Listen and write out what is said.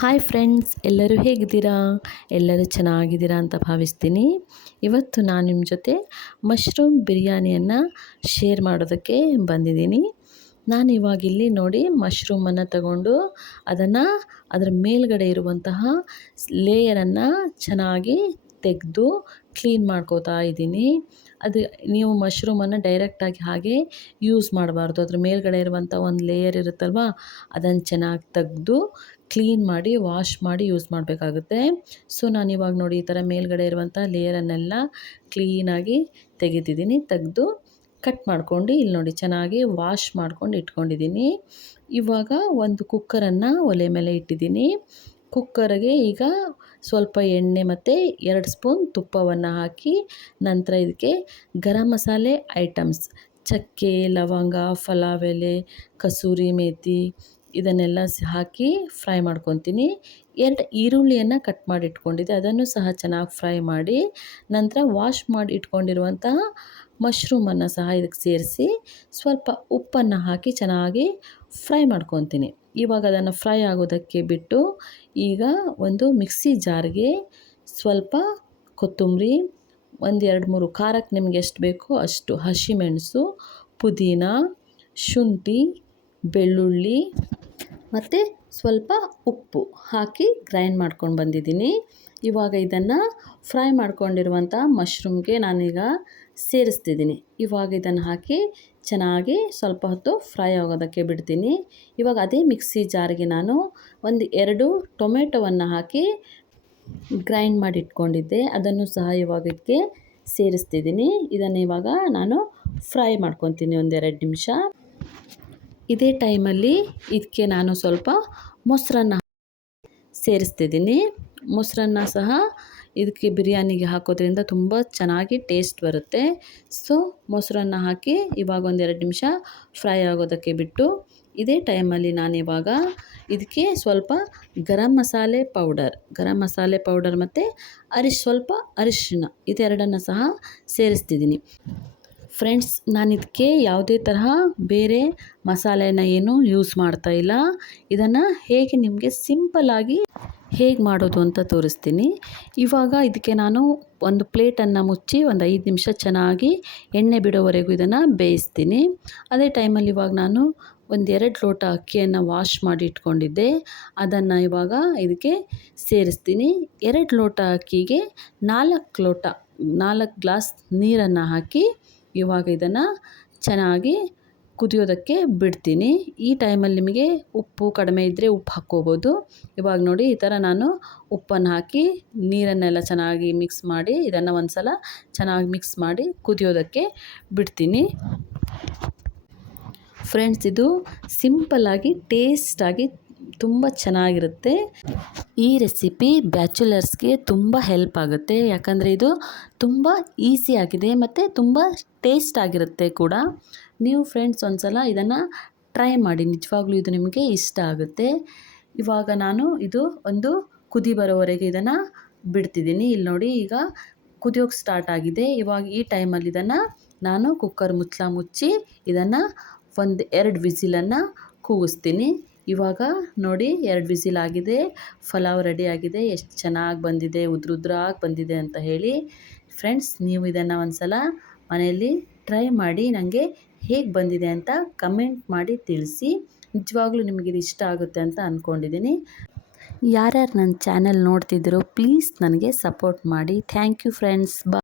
Hi friends, ಎಲ್ಲರೂ ಹೇಗಿದ್ದೀರಾ? ಎಲ್ಲರೂ ಚೆನ್ನಾಗಿದ್ದೀರಾ ಅಂತ ಭಾವಿಸ್ತೀನಿ. ಇವತ್ತು ನಾನು ನಿಮ್ಮ ಜೊತೆ ಮಶ್ರೂಮ್ ಬಿರಿಯಾನಿಯನ್ನು ಶೇರ್ ಮಾಡೋದಕ್ಕೆ ಬಂದಿದ್ದೀನಿ. ನಾನು ಇವಾಗ ಇಲ್ಲಿ ನೋಡಿ ಮಶ್ರೂಮನ್ನು ತಗೊಂಡು ಅದರ ಮೇಲ್ಗಡೆ ಇರುವಂತಹ ಲೇಯರನ್ನು ಚೆನ್ನಾಗಿ ತೆಗೆದು ಕ್ಲೀನ್ ಮಾಡ್ಕೋತಾ ಇದ್ದೀನಿ. ಅದು ನೀವು ಮಶ್ರೂಮನ್ನು ಡೈರೆಕ್ಟಾಗಿ ಹಾಗೆ ಯೂಸ್ ಮಾಡಬಾರ್ದು. ಅದ್ರ ಮೇಲ್ಗಡೆ ಇರುವಂಥ ಒಂದು ಲೇಯರ್ ಇರುತ್ತಲ್ವ, ಅದನ್ನು ಚೆನ್ನಾಗಿ ತೆಗೆದು ಕ್ಲೀನ್ ಮಾಡಿ ವಾಶ್ ಮಾಡಿ ಯೂಸ್ ಮಾಡಬೇಕಾಗುತ್ತೆ. ಸೊ ನಾನಿವಾಗ ನೋಡಿ ಈ ಥರ ಮೇಲ್ಗಡೆ ಇರುವಂಥ ಲೇಯರನ್ನೆಲ್ಲ ಕ್ಲೀನಾಗಿ ತೆಗೆದು ಕಟ್ ಮಾಡ್ಕೊಂಡು ಇಲ್ಲಿ ನೋಡಿ ಚೆನ್ನಾಗಿ ವಾಶ್ ಮಾಡ್ಕೊಂಡು ಇಟ್ಕೊಂಡಿದ್ದೀನಿ. ಇವಾಗ ಒಂದು ಕುಕ್ಕರನ್ನು ಒಲೆ ಮೇಲೆ ಇಟ್ಟಿದ್ದೀನಿ. ಕುಕ್ಕರ್ಗೆ ಈಗ ಸ್ವಲ್ಪ ಎಣ್ಣೆ ಮತ್ತು 2 ಸ್ಪೂನ್ ತುಪ್ಪವನ್ನು ಹಾಕಿ ನಂತರ ಇದಕ್ಕೆ ಗರಂ ಮಸಾಲೆ ಐಟಮ್ಸ್ ಚಕ್ಕೆ, ಲವಂಗ, ಪಲಾವ್ ಎಲೆ, ಕಸೂರಿ ಮೇಥಿ ಇದನ್ನೆಲ್ಲ ಹಾಕಿ ಫ್ರೈ ಮಾಡ್ಕೊತೀನಿ. 2 ಈರುಳ್ಳಿಯನ್ನು ಕಟ್ ಮಾಡಿ ಇಟ್ಕೊಂಡಿದ್ದೆ, ಅದನ್ನು ಸಹ ಚೆನ್ನಾಗಿ ಫ್ರೈ ಮಾಡಿ ನಂತರ ವಾಶ್ ಮಾಡಿ ಇಟ್ಕೊಂಡಿರುವಂತಹ ಮಶ್ರೂಮನ್ನು ಸಹ ಇದಕ್ಕೆ ಸೇರಿಸಿ ಸ್ವಲ್ಪ ಉಪ್ಪನ್ನು ಹಾಕಿ ಚೆನ್ನಾಗಿ ಫ್ರೈ ಮಾಡ್ಕೊತೀನಿ. ಇವಾಗ ಅದನ್ನು ಫ್ರೈ ಆಗೋದಕ್ಕೆ ಬಿಟ್ಟು ಈಗ ಒಂದು ಮಿಕ್ಸಿ ಜಾರ್ಗೆ ಸ್ವಲ್ಪ ಕೊತ್ತಂಬರಿ, 1-2-3 ಖಾರಕ್ಕೆ ನಿಮ್ಗೆ ಎಷ್ಟು ಬೇಕೋ ಅಷ್ಟು ಹಸಿಮೆಣಸು, ಪುದೀನ, ಶುಂಠಿ, ಬೆಳ್ಳುಳ್ಳಿ ಮತ್ತು ಸ್ವಲ್ಪ ಉಪ್ಪು ಹಾಕಿ ಗ್ರೈಂಡ್ ಮಾಡ್ಕೊಂಡು ಬಂದಿದ್ದೀನಿ. ಇವಾಗ ಇದನ್ನು ಫ್ರೈ ಮಾಡ್ಕೊಂಡಿರುವಂಥ ಮಶ್ರೂಮ್ಗೆ ನಾನೀಗ ಸೇರಿಸ್ತಿದ್ದೀನಿ. ಇವಾಗ ಇದನ್ನು ಹಾಕಿ ಚೆನ್ನಾಗಿ ಸ್ವಲ್ಪ ಹೊತ್ತು ಫ್ರೈ ಆಗೋದಕ್ಕೆ ಬಿಡ್ತೀನಿ. ಇವಾಗ ಅದೇ ಮಿಕ್ಸಿ ಜಾರ್ಗೆ ನಾನು 1-2 ಟೊಮೆಟೊವನ್ನು ಹಾಕಿ ಗ್ರೈಂಡ್ ಮಾಡಿ ಇಟ್ಕೊಂಡಿದ್ದೆ, ಅದನ್ನು ಸಹ ಇವಾಗ ಇದಕ್ಕೆ ಸೇರಿಸ್ತಿದ್ದೀನಿ. ಇದನ್ನು ಇವಾಗ ನಾನು ಫ್ರೈ ಮಾಡ್ಕೊತೀನಿ 1-2 ನಿಮಿಷ. ಇದೇ ಟೈಮಲ್ಲಿ ಇದಕ್ಕೆ ನಾನು ಸ್ವಲ್ಪ ಮೊಸರನ್ನ ಸೇರಿಸ್ತಿದ್ದೀನಿ. ಮೊಸರನ್ನ ಸಹ ಇದಕ್ಕೆ ಬಿರಿಯಾನಿಗೆ ಹಾಕೋದ್ರಿಂದ ತುಂಬ ಚೆನ್ನಾಗಿ ಟೇಸ್ಟ್ ಬರುತ್ತೆ. ಸೊ ಮೊಸರನ್ನ ಹಾಕಿ ಇವಾಗ 1-2 ನಿಮಿಷ ಫ್ರೈ ಆಗೋದಕ್ಕೆ ಬಿಟ್ಟು ಇದೇ ಟೈಮಲ್ಲಿ ನಾನಿವಾಗ ಇದಕ್ಕೆ ಸ್ವಲ್ಪ ಗರಂ ಮಸಾಲೆ ಪೌಡರ್ ಮತ್ತು ಸ್ವಲ್ಪ ಅರಿಶಿನ ಇದೆರಡನ್ನು ಸಹ ಸೇರಿಸ್ತಿದ್ದೀನಿ. ಫ್ರೆಂಡ್ಸ್, ನಾನು ಇದಕ್ಕೆ ಯಾವುದೇ ತರಹ ಬೇರೆ ಮಸಾಲೆನ ಏನು ಯೂಸ್ ಮಾಡ್ತಾ ಇಲ್ಲ. ಇದನ್ನು ಹೇಗೆ ನಿಮಗೆ ಸಿಂಪಲ್ಲಾಗಿ ಹೇಗೆ ಮಾಡೋದು ಅಂತ ತೋರಿಸ್ತೀನಿ. ಇವಾಗ ಇದಕ್ಕೆ ನಾನು ಒಂದು ಪ್ಲೇಟನ್ನು ಮುಚ್ಚಿ 5 ನಿಮಿಷ ಚೆನ್ನಾಗಿ ಎಣ್ಣೆ ಬಿಡೋವರೆಗೂ ಇದನ್ನು ಬೇಯಿಸ್ತೀನಿ. ಅದೇ ಟೈಮಲ್ಲಿ ಇವಾಗ ನಾನು 1-2 ಲೋಟ ಅಕ್ಕಿಯನ್ನು ವಾಶ್ ಮಾಡಿ ಇಟ್ಕೊಂಡಿದ್ದೆ, ಅದನ್ನು ಇವಾಗ ಇದಕ್ಕೆ ಸೇರಿಸ್ತೀನಿ. 2 ಲೋಟ ಅಕ್ಕಿಗೆ 4 ಗ್ಲಾಸ್ ನೀರನ್ನು ಹಾಕಿ ಇವಾಗ ಇದನ್ನು ಚೆನ್ನಾಗಿ ಕುದಿಯೋದಕ್ಕೆ ಬಿಡ್ತೀನಿ. ಈ ಟೈಮಲ್ಲಿ ನಿಮಗೆ ಉಪ್ಪು ಕಡಿಮೆ ಇದ್ದರೆ ಉಪ್ಪು ಹಾಕ್ಕೋಬೋದು. ಇವಾಗ ನೋಡಿ ಈ ಥರ ನಾನು ಉಪ್ಪನ್ನು ಹಾಕಿ ನೀರನ್ನೆಲ್ಲ ಚೆನ್ನಾಗಿ ಮಿಕ್ಸ್ ಮಾಡಿ ಇದನ್ನು ಒಂದು ಸಲ ಚೆನ್ನಾಗಿ ಮಿಕ್ಸ್ ಮಾಡಿ ಕುದಿಯೋದಕ್ಕೆ ಬಿಡ್ತೀನಿ. ಫ್ರೆಂಡ್ಸ್, ಇದು ಸಿಂಪಲ್ಲಾಗಿ ಟೇಸ್ಟಾಗಿ ತುಂಬ ಚೆನ್ನಾಗಿರುತ್ತೆ. ಈ ರೆಸಿಪಿ ಬ್ಯಾಚುಲರ್ಸ್ಗೆ ತುಂಬ ಹೆಲ್ಪ್ ಆಗುತ್ತೆ, ಯಾಕಂದರೆ ಇದು ತುಂಬ ಈಸಿಯಾಗಿದೆ ಮತ್ತು ತುಂಬ ಟೇಸ್ಟ್ ಆಗಿರುತ್ತೆ ಕೂಡ. ನೀವು ಫ್ರೆಂಡ್ಸ್ ಒಂದು ಸಲ ಇದನ್ನು ಟ್ರೈ ಮಾಡಿ, ನಿಜವಾಗ್ಲೂ ಇದು ನಿಮಗೆ ಇಷ್ಟ ಆಗುತ್ತೆ. ಇವಾಗ ನಾನು ಇದು ಒಂದು ಕುದಿ ಬರೋವರೆಗೆ ಇದನ್ನು ಬಿಡ್ತಿದ್ದೀನಿ. ಇಲ್ಲಿ ನೋಡಿ ಈಗ ಕುದಿಯೋಕ್ಕೆ ಸ್ಟಾರ್ಟ್ ಆಗಿದೆ. ಇವಾಗ ಈ ಟೈಮಲ್ಲಿ ಇದನ್ನು ನಾನು ಕುಕ್ಕರ್ ಮುಚ್ಚಿ ಇದನ್ನು 1-2 ವಿಸಿಲನ್ನು ಕೂಗಿಸ್ತೀನಿ. ಇವಾಗ ನೋಡಿ 2 ವಿಸಿಲ್ ಆಗಿದೆ, ಪಲಾವ್ ರೆಡಿ ಆಗಿದೆ. ಎಷ್ಟು ಚೆನ್ನಾಗಿ ಬಂದಿದೆ, ಉದ್ರಾಗಿ ಬಂದಿದೆ ಅಂತ ಹೇಳಿ. ಫ್ರೆಂಡ್ಸ್, ನೀವು ಇದನ್ನು ಒಂದು ಸಲ ಮನೆಯಲ್ಲಿ ಟ್ರೈ ಮಾಡಿ ನನಗೆ ಹೇಗೆ ಬಂದಿದೆ ಅಂತ ಕಮೆಂಟ್ ಮಾಡಿ ತಿಳಿಸಿ. ನಿಜವಾಗ್ಲೂ ನಿಮಗಿದು ಇಷ್ಟ ಆಗುತ್ತೆ ಅಂತ ಅಂದ್ಕೊಂಡಿದ್ದೀನಿ. ಯಾರ್ಯಾರು ನನ್ನ ಚಾನೆಲ್ ನೋಡ್ತಿದ್ದೀರೋ ಪ್ಲೀಸ್ ನನಗೆ ಸಪೋರ್ಟ್ ಮಾಡಿ. Thank you friends.